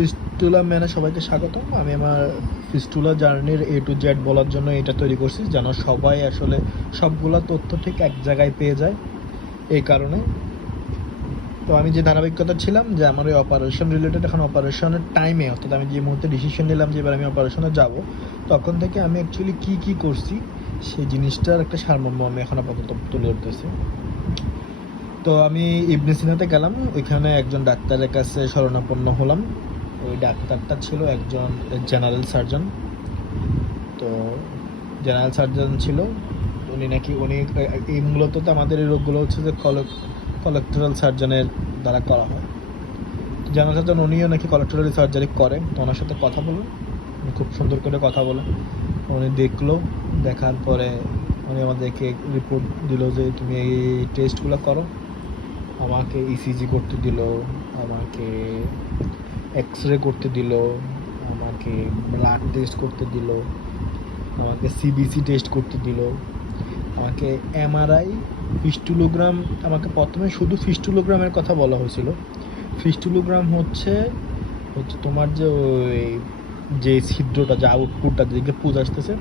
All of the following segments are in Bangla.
ফিস্টুলা ম্যানে সবাইকে স্বাগতম। আমি আমার ফিস্টুলা জার্নির A to Z বলার জন্য এটা তৈরি করছি, যেন সবাই আসলে সবগুলা তথ্য ঠিক এক জায়গায় পেয়ে যায়। এই কারণে তো আমি যে ধারাবাহিকতা ছিলাম যে আমার ওই অপারেশন রিলেটেড, এখন অপারেশনের টাইমে, অর্থাৎ আমি যে মুহূর্তে ডিসিশন নিলাম যে এবার আমি অপারেশনে যাব, তখন থেকে আমি অ্যাকচুয়ালি কী করছি সেই জিনিসটার একটা সারমর্ম আমি এখন আপাতত তুলে ধরতেছি। তো আমি ইবনে সিনাতে গেলাম, ওইখানে একজন ডাক্তারের কাছে শরণাপন্ন হলাম। ওই ডাক্তারটা ছিল একজন জেনারেল সার্জন। তো জেনারেল সার্জন ছিল উনি, নাকি উনি এই মূলত তো আমাদের এই রোগগুলো হচ্ছে যে কলেক্টোরাল সার্জনের দ্বারা করা হয়। জেনারেল সার্জন উনিও নাকি কলেক্টোরাল সার্জারি করে। তো ওনার সাথে কথা বলুন, উনি খুব সুন্দর করে কথা বলে, উনি দেখলো, দেখার পরে উনি আমাদেরকে রিপোর্ট দিল যে তুমি এই টেস্টগুলো করো। আমাকে ইসিজি করতে দিল, আমাকে এক্স রে করতে দিল, আমাকে ব্লাড টেস্ট করতে দিল, আমাকে সিবিসি টেস্ট করতে দিল, আমাকে এমআরআই, ফিস্টুলোগ্রাম। আমাকে প্রথমে শুধু ফিস্টুলোগ্রামের কথা বলা হয়েছিল। ফিস্টুলোগ্রাম হচ্ছে তোমার যে ওই যে ছিদ্রটা, যে আউটপুটটা যেদিকে পুজ আসতেছে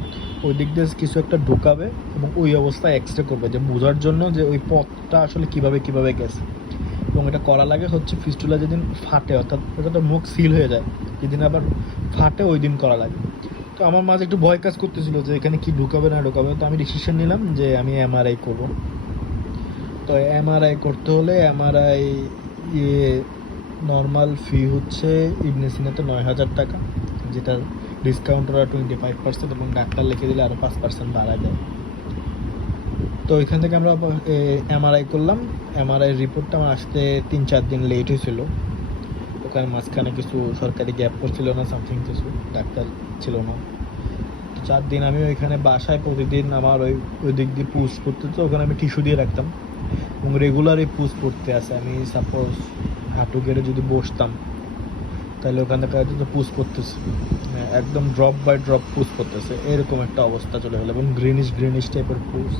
ওই দিক দিয়ে কিছু একটা ঢোকাবে এবং ওই অবস্থায় এক্স রে করবে, যে বোঝার জন্য যে ওই পথটা আসলে কীভাবে গেছে। এবং এটা করা লাগে হচ্ছে ফিস্টুলা যেদিন ফাটে, অর্থাৎ ওটা তো মুখ সিল হয়ে যায়, যেদিন আবার ফাটে ওই দিন করা লাগে। তো আমার মাঝে একটু ভয় কাজ করতেছিল যে এখানে কি ঢুকাবে না ঢুকাবে। তো আমি ডিসিশন নিলাম যে আমি এমআরআই করব। তো এমআরআই করতে হলে এমআরআই নর্মাল ফি হচ্ছে ইবনে সিনাতে 9,000 টাকা, যেটার ডিসকাউন্ট ওরা 25% এবং ডাক্তার লিখে দিলে আরও 5% বাড়ায় দেয়। তো ওইখান থেকে আমরা এমআরআই করলাম। এমআরআই রিপোর্টটা আমার আসতে 3-4 দিন লেট হয়েছিল। ওখানে মাঝখানে কিছু সরকারি গ্যাপ করছিল না, সামথিং কিছু, ডাক্তার ছিল না। 4 দিন আমি ওইখানে বাসায় প্রতিদিন আমার ওই দিক দিয়ে পুশ করতে, তো ওখানে আমি টিস্যু দিয়ে রাখতাম এবং রেগুলার এই পুশ করতে আসে। আমি সাপোজ হাঁটু গেড়ে যদি বসতাম তাহলে ওখান থেকে হয়তো পুশ করতেছে, একদম ড্রপ বাই ড্রপ পুশ করতেছে, এরকম একটা অবস্থা চলে গেলো এবং গ্রিনিশ টাইপের পুশ।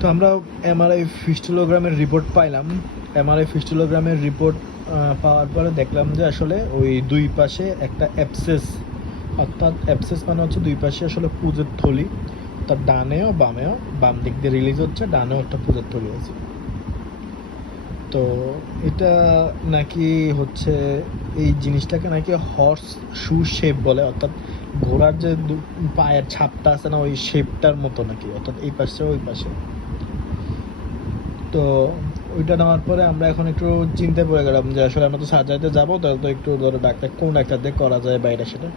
তো আমরা এমআরআই ফিস্টুলোগ্রামের রিপোর্ট পাইলাম। এমআরআই ফিস্টুলোগ্রামের রিপোর্ট পাওয়ার পরে দেখলাম যে আসলে ওই দুই পাশে একটা অ্যাবসেস, অর্থাৎ অ্যাবসেস মানে হচ্ছে দুই পাশে আসলে পুজের থলি, তার ডানেও বামেও, বাম দিক দিয়ে রিলিজ হচ্ছে, ডানেও একটা পুজের থলি আছে। তো এটা নাকি হচ্ছে এই জিনিসটাকে নাকি হর্স শু শেপ বলে, অর্থাৎ ঘোড়ার যে পায়ের ছাপটা আছে না, ওই শেপটার মতো নাকি, অর্থাৎ এই পাশে ওই পাশে। তো ওইটা নেওয়ার পরে আমরা এখন একটু চিন্তায় পড়ে গেলাম যে আসলে আমরা তো সার্জারিতে যাবো, তাহলে তো একটু ধরো কোন ডাক্তার দিয়ে করা যায় বাইরে সেটা,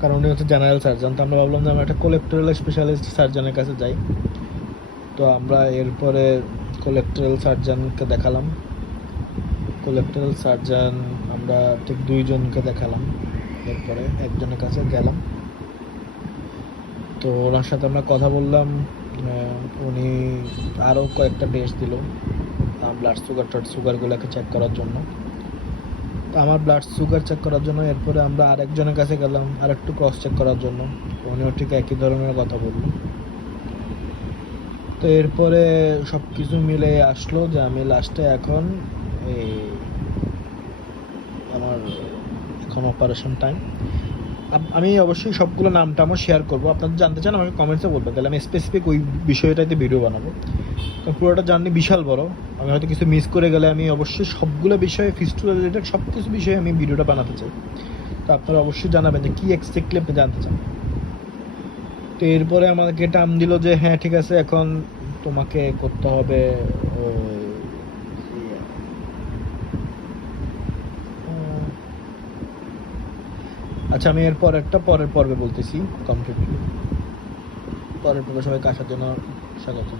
কারণ উনি হচ্ছে জেনারেল সার্জন। তো আমরা ভাবলাম যে আমরা একটা কোলেক্টোরাল স্পেশালিস্ট সার্জনের কাছে যাই। তো আমরা এরপরে কোলেক্টোরাল সার্জনকে দেখালাম। কোলেক্টোরাল সার্জন আমরা ঠিক 2 জনকে দেখালাম, এরপরে একজনের কাছে গেলাম। তো ওনার সাথে আমরা কথা বললাম, উনি আরও কয়েকটা টেস্ট দিল, ব্লাড সুগারগুলোকে চেক করার জন্য। তো আমার ব্লাড সুগার চেক করার জন্য এরপরে আমরা আরেকজনের কাছে গেলাম আর একটু ক্রস চেক করার জন্য, উনিও ঠিক একই ধরনের কথা বলল। তো এরপরে সব কিছু মিলে আসলো যে আমি লাস্টে এখন আমার এখন অপারেশন টাইম। আমি অবশ্যই সবগুলো নামটা আমার শেয়ার করবো, আপনারা জানতে চান আমাকে কমেন্টসে বলবেন, তাহলে আমি স্পেসিফিক ওই বিষয়টাতে ভিডিও বানাবো। কারণ পুরোটা জার্নি বিশাল বড়, আমি হয়তো কিছু মিস করে গেলে আমি অবশ্যই সবগুলো বিষয়ে, ফিস্টুলা রিলেটেড সব কিছু বিষয়ে আমি ভিডিওটা বানাতে চাই। তো আপনারা অবশ্যই জানাবেন যে কী এক্স্যাক্টলি আপনি জানতে চান। তো এরপরে আমাকে টার্ম দিল যে হ্যাঁ ঠিক আছে, এখন তোমাকে করতে হবে আচ্ছা, আমি এর পরের পর্বে বলতেছি কমপ্লিটলি। পরের পর্বে সবাইকে আসার জন্য স্বাগত।